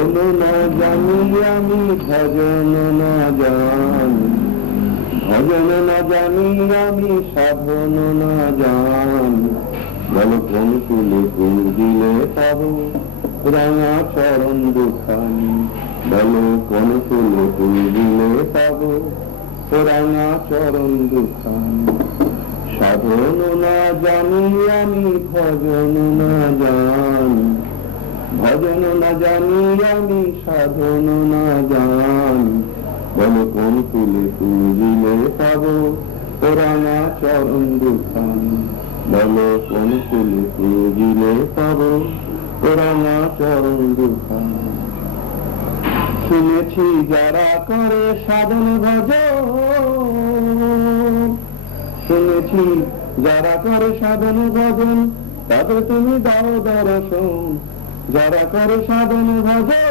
সাধন না জানি আমি ভজন না জানি, ভজন না জানি আমি সাধন না জানি। বলো কোন কুলে পুজিলে পাবো রাঙা চরণ দুখানি, বলো কোন কুলে পুজিলে পাবো রাঙা চরণ দুখানি। সাধন না জানি আমি ভজন না জানি, ভজন না জানি আমি সাধন না জানি। বলো কোন কুলে পুজিলে পাবো রাঙা চরণ দুখানি, বলো কোন কুলে পুজিলে পাবো রাঙা চরণ দুখানি। শুনেছি যারা করে সাধন ভজন, শুনেছি যারা করে সাধন ভজন তাদের তুমি দাও দর্শন। যারা করে সাধন ভজন